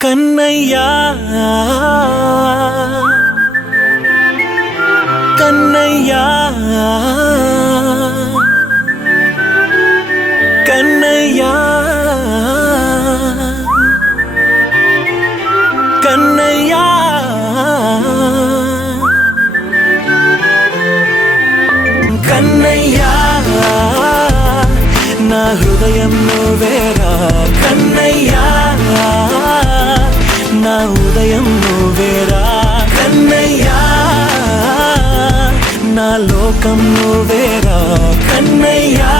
కన్నయ్యా కన్నయ్యా కన్నయ్యా కన్నయ్యా కన్నయ్యా నా హృదయం నువ్వేరా కన్నయ్యా నా ఉదయం నువ్వేరా కన్నయ్యా నా లోకం నువ్వేరా కన్నయ్యా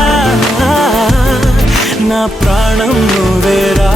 నా ప్రాణం నువ్వేరా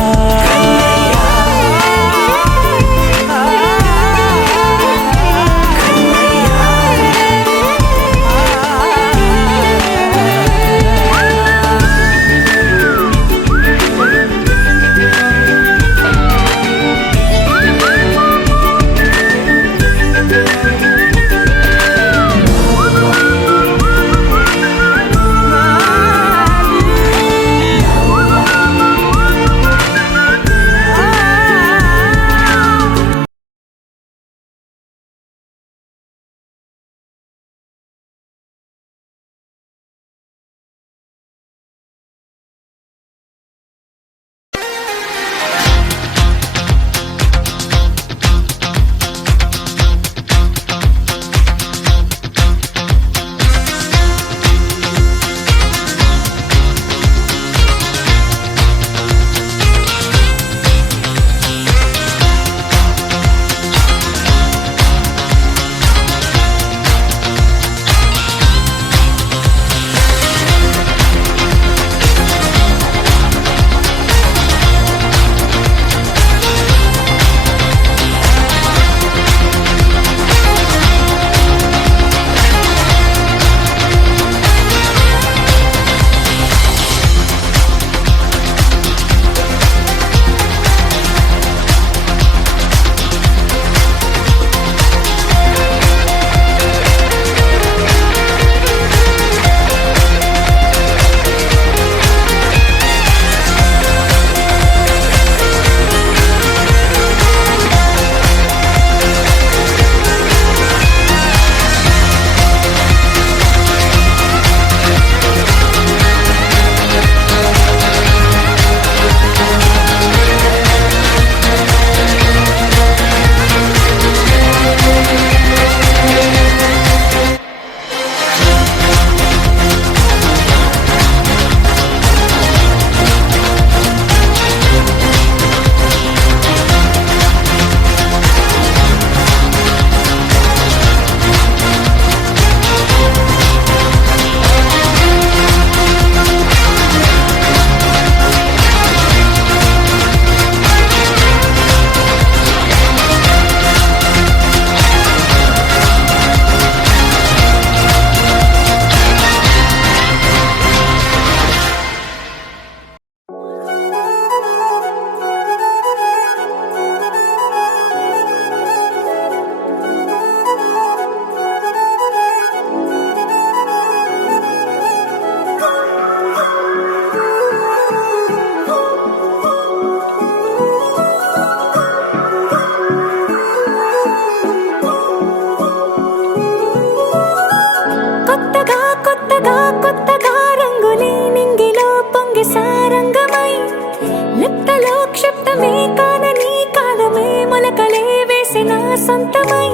సొంతమై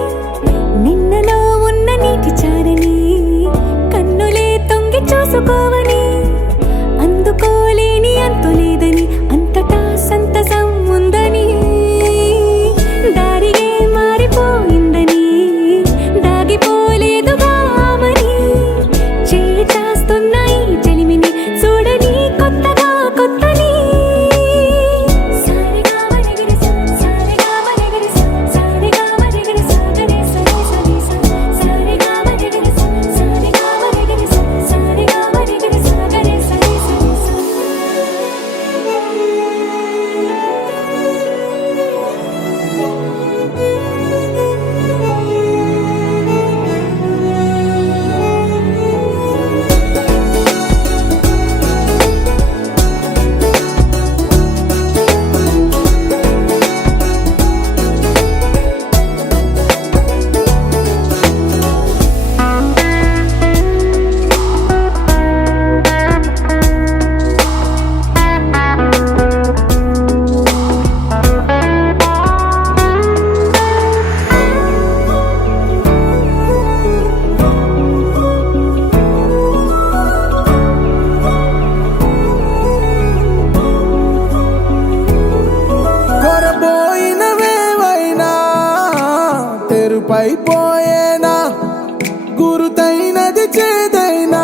నిన్నలో ఉన్న నీటి చారని కన్నులే తొంగి చూసుకోవని అందుకోలేని అంతులేదని అంతటా సంతసం ఉందని దారిగే మారిపోయిందని దాగిపోలేదుగా ఆమని చేయి చాస్తున్నాయి చెలిమిని చూడని కొత్తగా కొత్తని కరువైపోయేనా గురుతైనది చేదైనా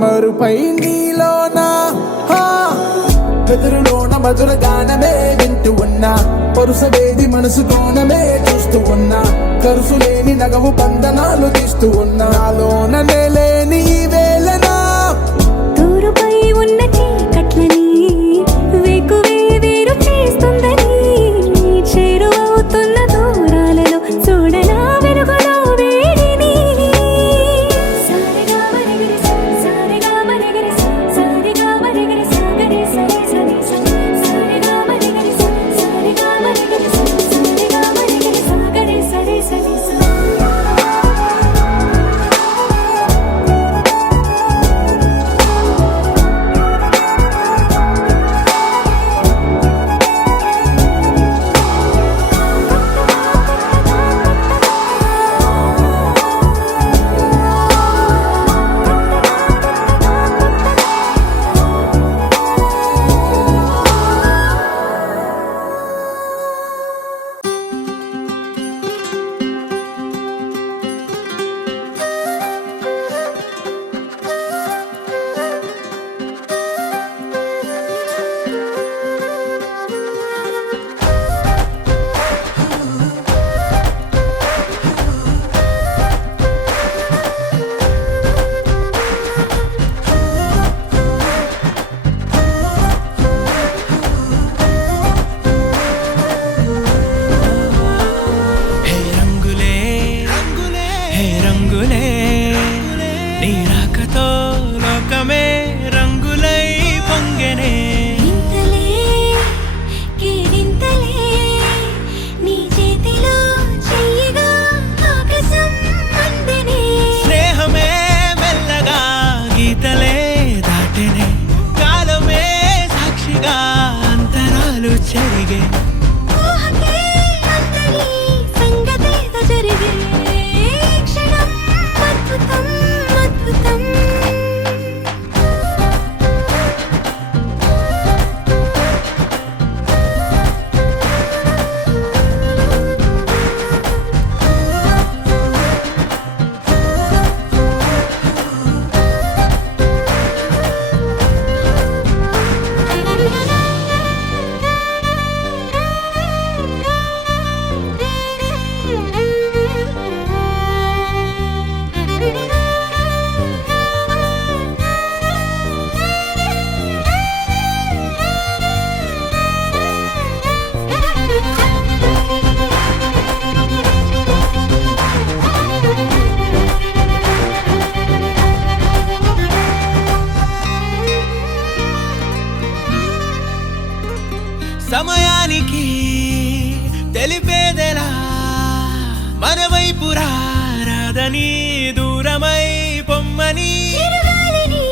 మరుపై నీలోనా వెదురులోన మధుర గానమే వింటూ ఉన్నా పరుసవేది మనసు కోణమే చూస్తూ ఉన్నా కరుసులేని నగవు బంధనాలు తీస్తూ ఉన్నా నాలోన నేలేని ఈ వేళనా తూరుపై ఉన్న చీకట్లని వేకువే వేరు చేస్తుందని చేరువవుతున్న దూరాలలో చూడనా వెలుగులో వేడిని సారెగా మరిగిరి సారెగా మరిగిరి సారెగా మరిగిరి సాగరి సరి సరి సారెగా మరిగిరి సారెగా మరిగిరి సారెగా మరిగిరి సాగరి సరి సరి హే రంగులే హే రంగులే నీ రాకతో లోకమే రంగులై పొంగెనే వింతలే కేరింతలే నీ చేతిలో చెయ్యగా ఆకాశం అందెనే స్నేహమే మెల్లగా గీతలే దాటెనే కాలమే సాక్షిగా అంతరాలు చెరిగే ఊహకే అంతని సంగతేదో జరిగే ఈ క్షణం అద్భుతం అద్భుతం సమయానికి తెలిపేదెలా మన వైపు రాదని దూరమై పొమ్మని చిరుగాలిని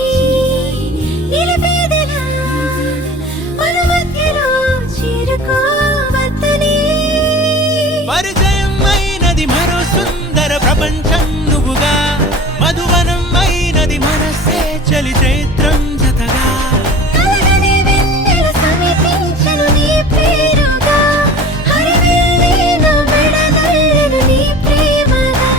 నిలిపేదెలా మన మధ్యలో చేరుకోవద్దని పరిచయం అయినది మరో సుందర ప్రపంచం నువ్వుగా మధువనం అయినది మనసే చలి చైత్రం జతగా కలగని వెన్నెల సమితించెను నీ పేరుగా హరివెల్లి నా మెడలల్లెను నీ ప్రేమగా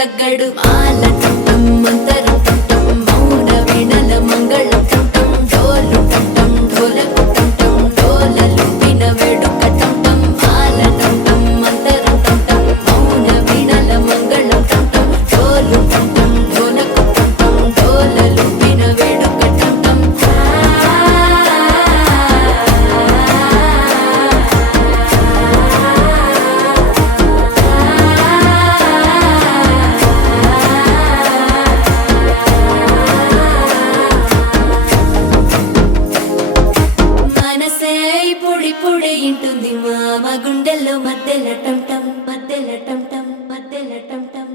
తగ్గడు మాల టం మంతరం టం మౌన వీణల మంగళం టం డోలు టం ఢోలకు టం డోలలు విన వేడుక టం మాల టం మంతరం టం మౌన వీణల మంగళం టం డోలు టం ఢోలకు టం డోలలు విన వేడుక టం మనసే పొడి పొడి ఇంటుంది మామ గుండెల్లో మధ్యల టం టం మధ్యల టం టం మధ్యల టం టం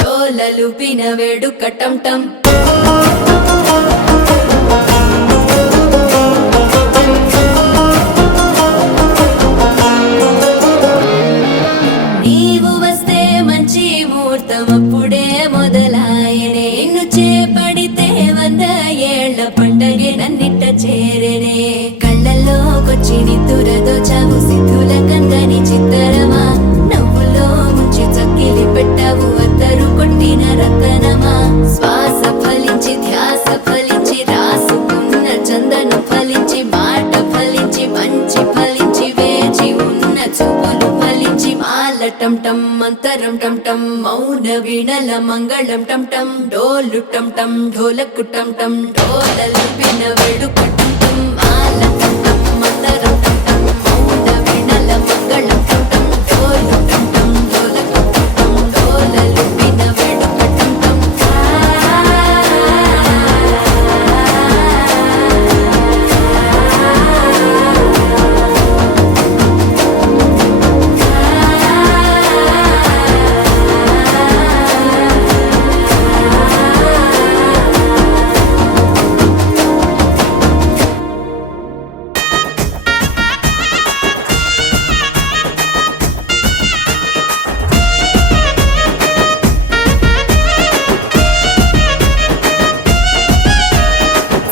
డోలలు పిన వేడుక టం టం నీవు వస్తే మంచి ముహూర్తం అప్పుడే మొదలాయనే నిన్ను చేపడితే 100 ఏళ్ల పండగే నన్నిట్ట చేరనే కళ్ళల్లోకొచ్చి నిద్దురదోచావు సిద్ధుల కందని చిత్తరమా నవ్వులో ముంచి చక్కిలి పెట్టావు అద్దరు కొట్టిన రతనమా శ్వాస ఫలించి ధ్యాస ఫలించి రాసుకున్న చందను ఫలించి మాట ఫలించి మంచి ఫలించి వేచి ఉన్న చూపులు ఫలించి మాల టం టం మంతరం టం టం మౌన వీణల మంగళం టం టం డోలు టం టం ఢోలకు టం టం డోలలు విన వేడుక టం టం మాల టం టం మంతరం టం టం మౌన వీణల మంగళం టం టం డోలు టం టం ఢోలకు టం టం డోలలు విన వేడుక టం టం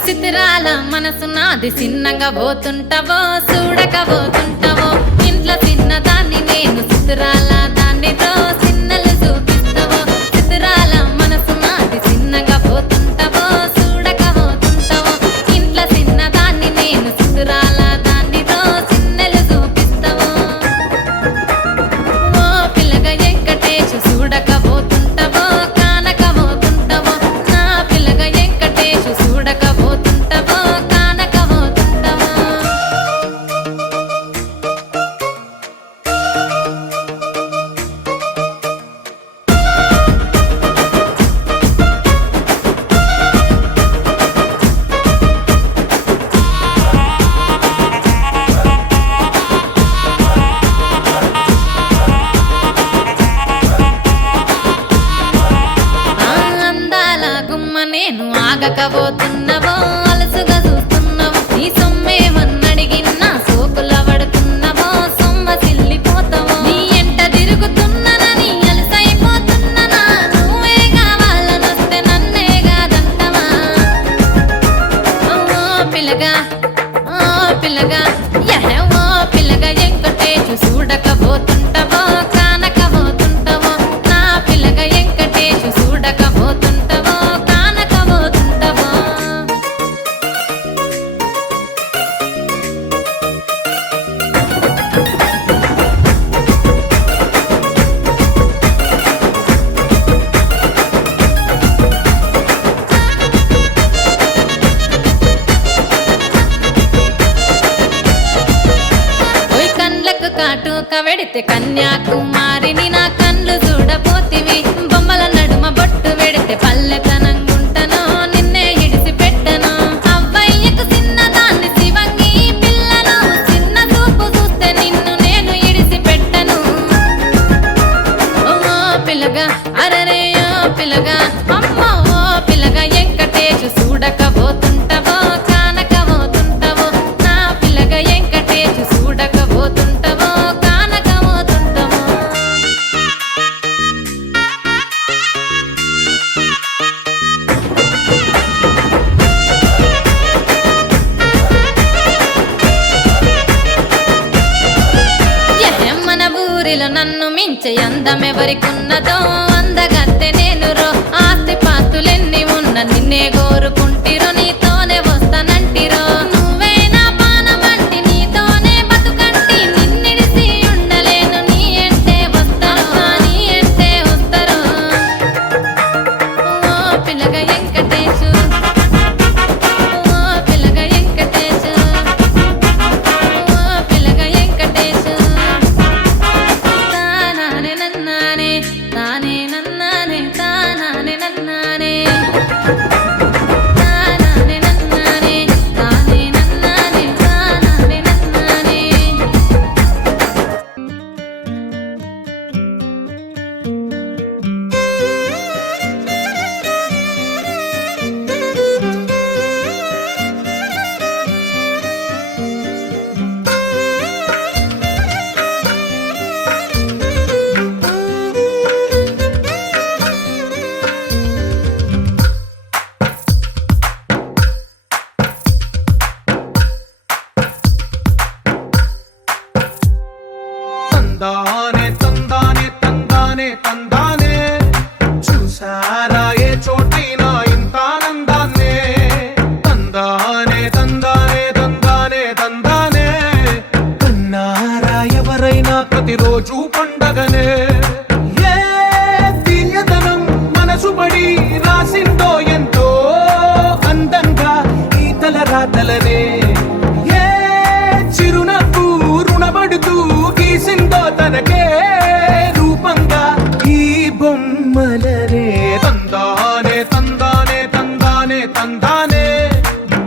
చిత్రాల మనసు నాది చిన్నగా పోతుంటావో చూడక పోతుంటావో ఇంట్లో చిన్నదాన్ని నేను చిత్రాల దాన్నితో చిన్నలు చూపిస్తావో చిత్రాల మనసు నాది చిన్నగా పోతుంటావో చూడక పోతుంటావో ఇంట్లో చిన్నదాన్ని నేను చిత్రాల దాన్నితో చిన్నలు చూపిస్తావో ఓ పిల్లగా వెంకటేశు చూడక పోతుంటావో కానక పోతుంటావో నా పిల్లగా వెంకటేశు చూడక పోతుంటావో కానక పోతుంటావో ఆ అందాల గుమ్మ నేను ఆగకపోతున్నావో అలసుగా చూస్తున్నావో నీ సొమ్మేమన్నడిగిన్నా సోకుల పడుతున్నావో సొమ్మ సిల్లిపోతావో నీ ఎంట తిరుగుతున్నానని అలసైపోతున్నానా నువ్వే కావాలనొస్తే నన్నే కాదంటవా ఓ పిల్లగా ఓ పిల్లగా యహే ఓ పిల్లగా వెంకటేశు చూడకపోతుంటావో కానకపోతుంటావో నా పిల్లగా వెంకటేశు చూడకపోతుంటావో కానకపోతుంటావో ఓయ్ కండ్లకు కాటుక వెడితే కన్యాకుమారిని నా కండ్లు చూడపోతివి బొమ్మల నడుమ బొట్టు వెడితే పల్లెతనంగుంటను నిన్నే ఇడిసి పెట్టను అవ్వయ్యకు చిన్నదాన్ని శివంగి పిల్లను చిన్న మించే అందం ఎవరికున్నదో అందగత్తె నేను రో ఆస్తి పాస్తులెన్ని ఉన్న నిన్నే కోరుకుంటిరో నీతోనే వస్తానంటిరో నువ్వే నా పానమంటి నీతోనే బతుకంటి నిన్నిడిసి ఉండలేను నీ అంటే వస్తాను నీ అంటే వస్తారు ఓ పిల్లగ వెంకటేశు ఓ పిల్లగ వెంకటేశు ఓ పిల్లగ వెంకటేశు తానానే నన్నానే తానే నన్నానే తానానే నన్నానే తానానే నన్నానే తానే నన్నానే తానానే నన్నానే తందానే తందానే తందానే తందానే చూసారా ఏ చోటైనా ఇంత ఆనందాన్నే తందానే తందానే తందానే తందానే కన్నారా ఎవరైనా ప్రతిరోజు పండగనే ఏ తీయదనం మనసు పడి రాసిందో ఎంతో అందంగా ఈ తలరాతలనే ఏ చిరునవ్వు రుణపడుతూ గీసిందో తనకే రూపంగా ఈ బొమ్మలనే తందానే తందానే తందానే తందానే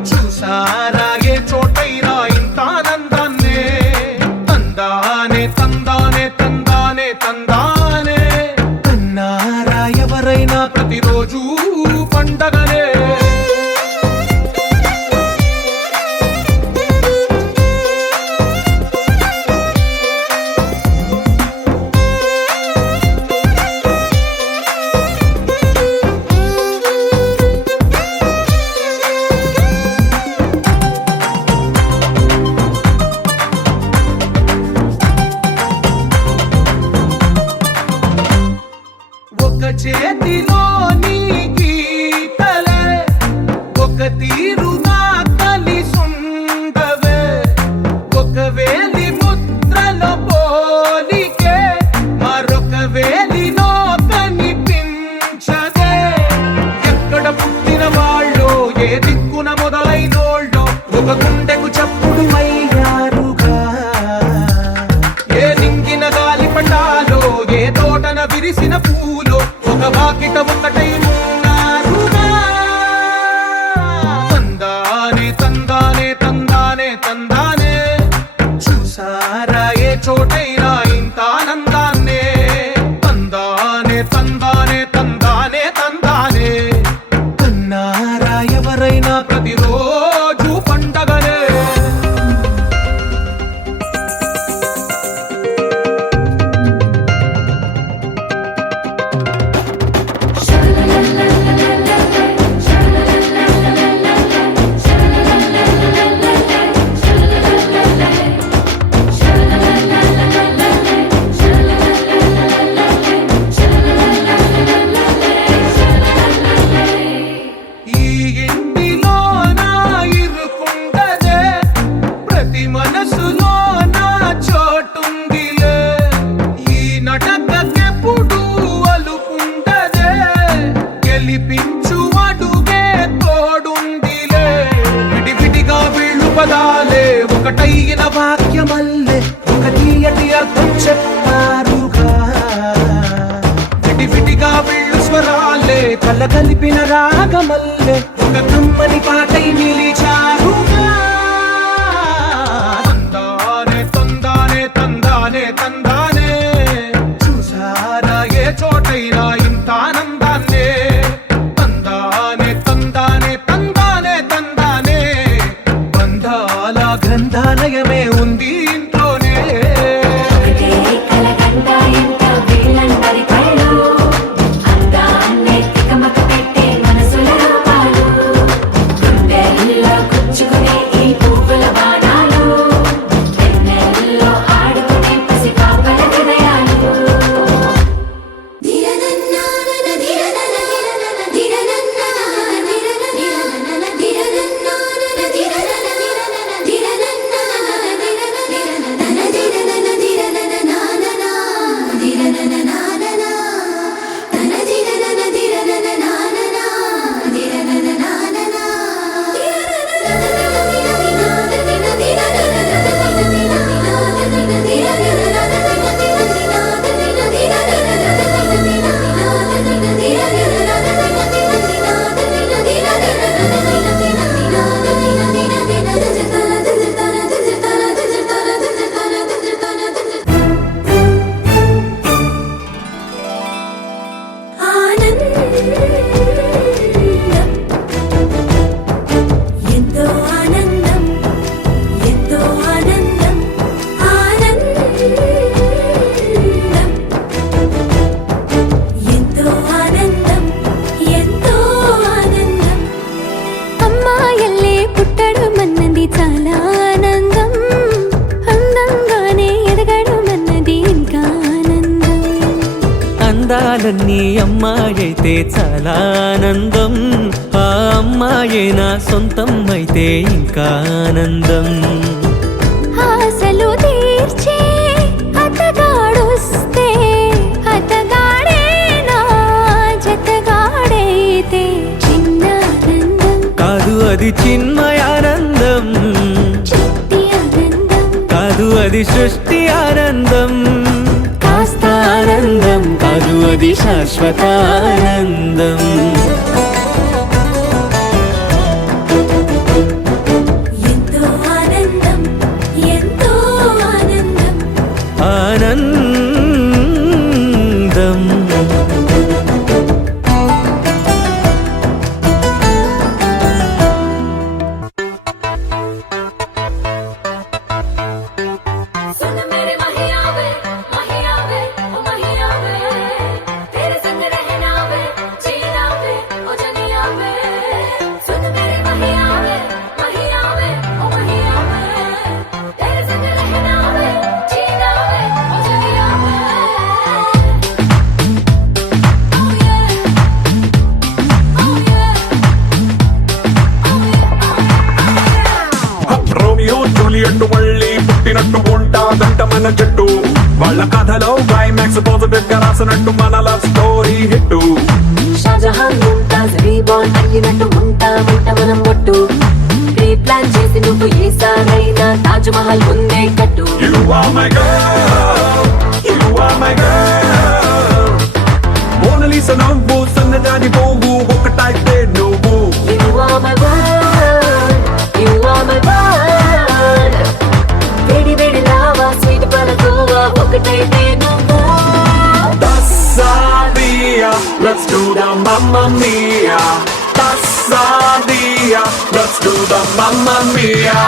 చూసారా ఏ చోటైనా ఇంత ఆనందాన్నే తందానే తందానే తందానే తందానే కన్నారా ఎవరైనా ప్రతిరోజు పండగనే ఒక చేతిలో నీ గీతలే ఒక తీరుగా కలిసుండవే ఒక వేలి ముద్రల పోలికే మరొక వేలిలో కనిపించదే ఎక్కడ పుట్టిన వాళ్ళో ఏ దిక్కున మొదలైనోళ్ళో ఒక గుండెకు చప్పుడు అయ్యారుగా ఏ నింగిన గాలి పటాలో ఏ తోటన విరిసిన పూలో ఒక వాకిట ఒకటై ఉన్నారుగా తందానే తందానే తందానే తందానే చూసారా ఏ చోటైనా ఇంత ఆనందాన్నే తందానే తందానే తందానే తందానే కన్నారా ఎవరైనా ప్రతిరోజు పండగనే ఈ ఇంటిలో నా ఇరుకుండదే ప్రతి మనసులో నా చోటుందిలే ఈ నటకెప్పుడు అలుకుండదే గెలిపించు అడుగే తోడుందిలే విడివిడిగా వీళ్ళు పదాలే ఒకటైన వాక్యమల్లే ఒక తీయటి అర్థం చెప్పారుగా విడివిడిగా వీళ్ళు స్వరాలే కల కలిపిన రాగమల్లే ఒక కమ్మని పాటై నిలిచారుగా తందానే తందానే తందానే తందానే చూసారా ఏ చోటైనా ఇంత ఆనందాన్నే తందానే తందానే తందానే తందానే బంధాల గ్రంథాలయమే ఉంది ఇంట్లోనే ఒకటే కలగంట ఎంత వీళ్ళందరి కళ్ళు అందాన్నే తికమక పెట్టే మనసుల రూపాలు గుండెల్లో కలలన్నీ అమ్మాయైతే చాలా ఆనందం, ఆ అమ్మాయే నా సొంతం అయితే ఇంకా ఆనందం. ఆశలు తీర్చే అతగాడొస్తే అతగాడే నా జతగాడైతే చిన్నానందం కాదు అది చిన్మయానందం, చిట్టి ఆనందం కాదు అది సృష్టి ఆనందం, కాస్త ఆనందం కాదు అది శాశ్వత ఆనందం. ఎంతో ఆనందం ఎంతో ఆనందం ఆనందం सुन मेरे महिया वे ओ महिया वे तेरे संग रहना वे जीना वे ओ जनिया वे सुन मेरे महिया वे ओ महिया वे तेरे संग रहना वे जीना वे ओ जनिया वे oh yeah oh yeah Romeo Juliet మళ్ళీ పుట్టినట్టు ఉంటాదంట మన జట్టు, వాళ్ళ కథలో క్లైమాక్స్ పాజిటివ్ గా రాసినట్టు మన love story hit. Shahjahan Mumtaz reborn అయ్యినట్టు ఉంటామంట మనం ఒట్టు, ప్రీ ప్లాన్ చేసి నువ్వు ఈసారైనా తాజ్ మహల్ ముందే కట్టు. You are my girl, you are my girl. మోనలీసా నవ్వు సన్నజాజి పోగు ఒకటైతే నువ్వు. You are my world, you are my world. వేడి వేడి లావా స్వీట్ పలకోవా ఒకటైతే నువ్వు. Tassadia, let's do the Mamma Mia. Tassadia, let's do the Mamma Mia.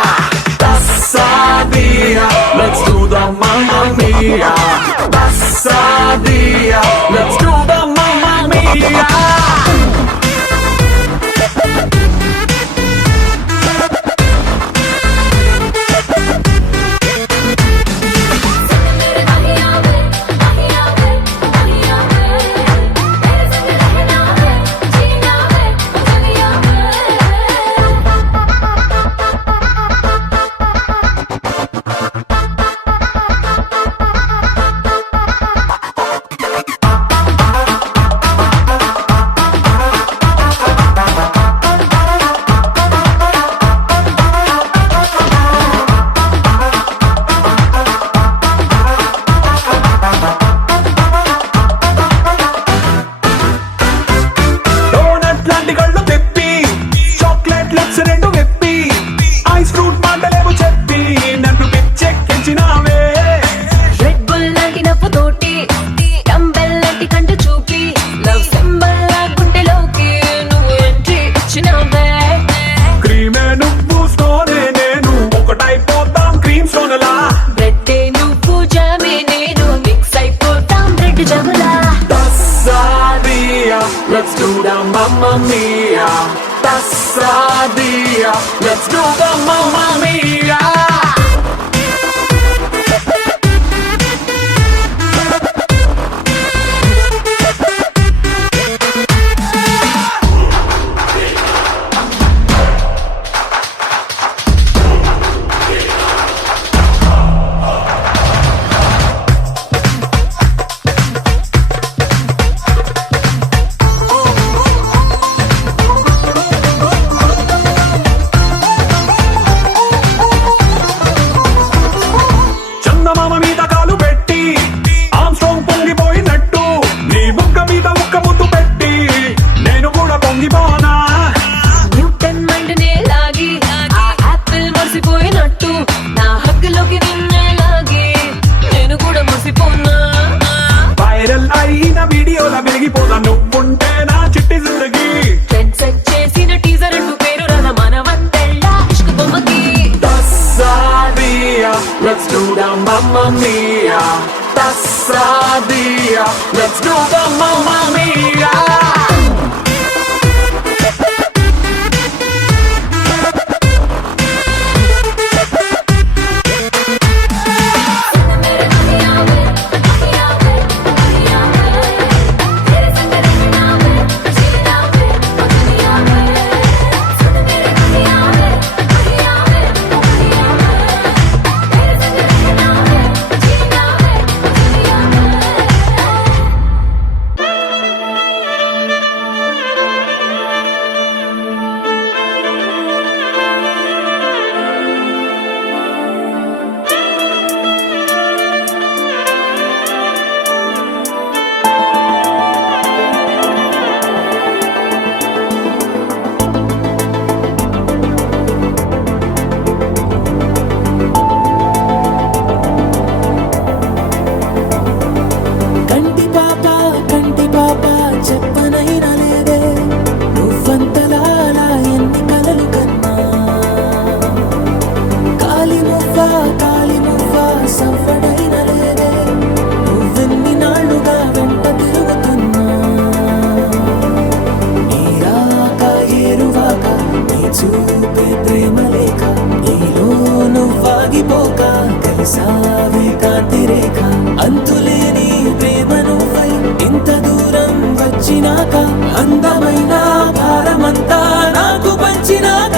Tassadia, let's do the Mamma Mia. Tassadia, let's do the Mamma Mia. मेरे महिया वे ओ महिया वे तेरे संग रहना वे जीना वे ओ जनिया वे. Donut లాంటి కళ్ళు తెప్పి, చాక్లెట్ లెట్స్ రెండు వెప్పి, ఐస్ ఫ్రూట్ మాటలేవు చెప్పి నన్ను పిచ్చెక్కించినావే. రెడ్ బుల్ లాంటి నవ్వు తోటి డంబెల్ లాంటి కంటి చూపి లవ్ సింబల్ లా గుండెలోకి నువ్వు ఎంట్రీ ఇచ్చినావే. క్రీమే నువ్వు స్టోనే నేను ఒకటైపోతాం క్రీమ్ స్టోన్లా. బ్రెడ్ నువ్వు జామే నేను మిక్స్ అయిపోతాం bread జములా. Tassadia, let's do the Mamma Mia. Tassadia, let's do the Mamma Mia. చందమామ మీద కాలు పెట్టి ఆమ్స్ట్రాంగ్ పొంగిపోయినట్టు నీ బుగ్గ మీద ఒక్క ముద్దు పెట్టి నేను కూడా పొంగిపోనా. న్యూటన్ మైండ్ నే లాగి ఆ యాపిల్ మర్చిపోయినట్టు నా హక్కులోకి నిన్నే లాగి నేను కూడా మర్చిపోనా. వైరల్ అయిన వీడియోల వెలిగిపోదా నువ్వుంటే నా చిట్టి జిందగీ. ట్రెండ్ సెట్ చేసిన టీజర్ అంటూ పేరు రథ మనవంతెళ్ళ ఇష్క బొమ్మకి. Tassadia, let's do the Mamma Mia. Tassadia, let's do the Mamma Mia. मेरे महिया वे ओ महिया वे కాలి మువ్వ సవ్వడైన లేదే నువ్వెన్ని నాళ్ళుగా వెంట తిరుగుతున్నా ఏరాక ఏరువాక నీ చూపే ప్రేమ లేక నీలో నువ్వాగిపోక కలిసావే కాంతి రేఖ అంతులేని ప్రేమ నువ్వై ఇంత దూరం వచ్చినాక అందమైన భారమంతా నాకు పంచినాక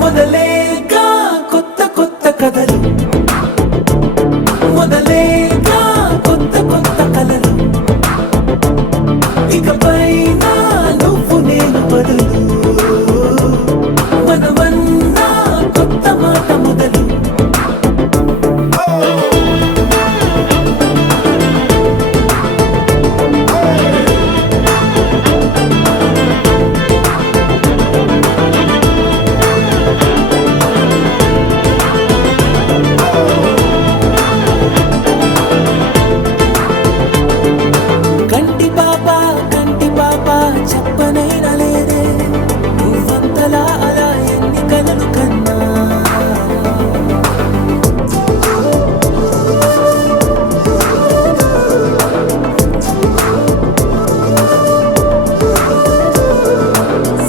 మొదలేగా కొత్త కొత్త కథలు మొదలేగా కొత్త కొత్త కలలు ఇకపైన నువ్వు నేను బదులు మనమన్నా కొత్త మాట మొదలు కంటి పాప చెప్పనైనా లేదే నువ్వంతలా అలా ఎన్ని కలలు కన్నా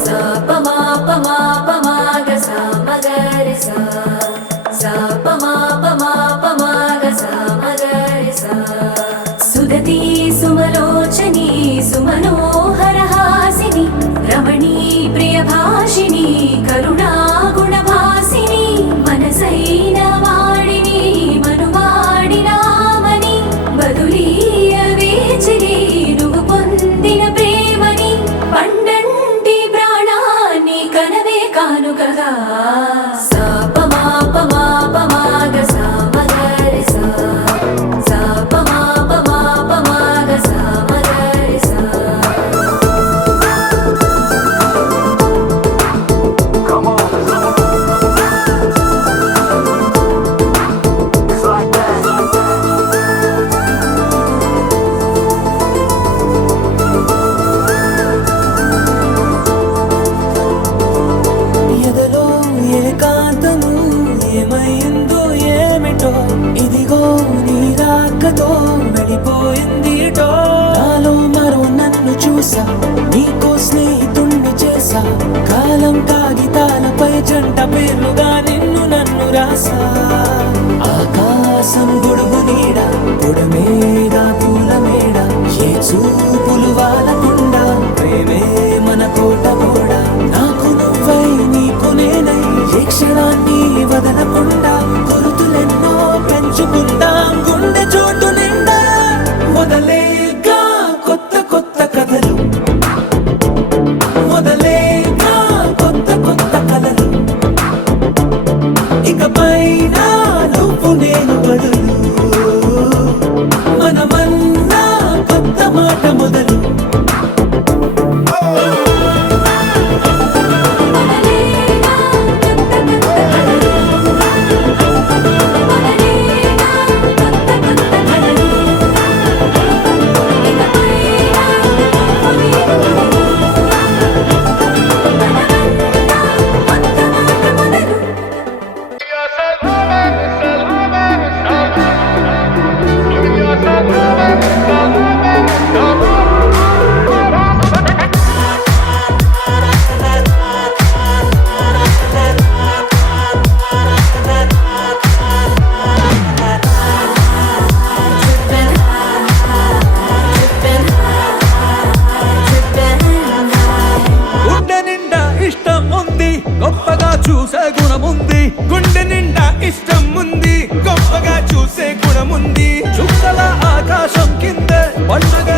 సా ప మా ప మా ప మా గ సా మ గ రి సా సా ప మా ప మా ప మా గ సా మ గ రి సా సుదతి సుమలోచని సుమనోహర హాసిని రమణీ ప్రియ భాషిని కరుణా గుణ భాసిని మనసైన వాడిని మనువాడినామని బదులీయ వేచిని నువ్వు పొందిన ప్రేమని పండంటి ప్రాణాన్ని కనవే కానుకగా సా ప మా ప మా ప మా గ సా మ గ రి సా సా ప మా ప మా ప మా గ సా మ గ రి సా ఎదలో ఏకాంతము ఏమైందో ఏమిటో ఇదిగో నీ రాకతో వెళ్ళిపోయిందిటో నాలో మరో నన్ను చూసా నీకో స్నేహితుణ్ణి చేసా కాలం కాగితాలపై జంట పేర్లుగా నిన్ను నన్ను రాసా ఆకాశం గొడుగు నీడ పొడమేగా పూల మేడ ఏ చూపులు వాలకుండా ప్రేమే మన కోట గోడ నాకు నువ్వై నీకు నేనై ఏ క్షణాన్ని వదలకుండా గురుతులెన్నో పెంచుకుందాం గుండె చోటు నిండా మొదలేగా కొత్త కొత్త కథలు మొదలేగా కొత్త కొత్త కలలు ఇకపైన నువ్వు నేను బదులు మనమన్నా కొత్త మాట మొదలు మొదలేగా కొత్త కొత్త కలలు మొదలేగా కొత్త కొత్త కలలు ఇకపైన నువ్వు నేను మనమన్నా కొత్త మాట మొదలు గుండె నిండా ఇష్టం ఉంది గొప్పగా చూసే గుణముంది గుండె నిండా ఇష్టం ఉంది గొప్పగా చూసే గుణముంది చుక్కల ఆకాశం కింద పండుగ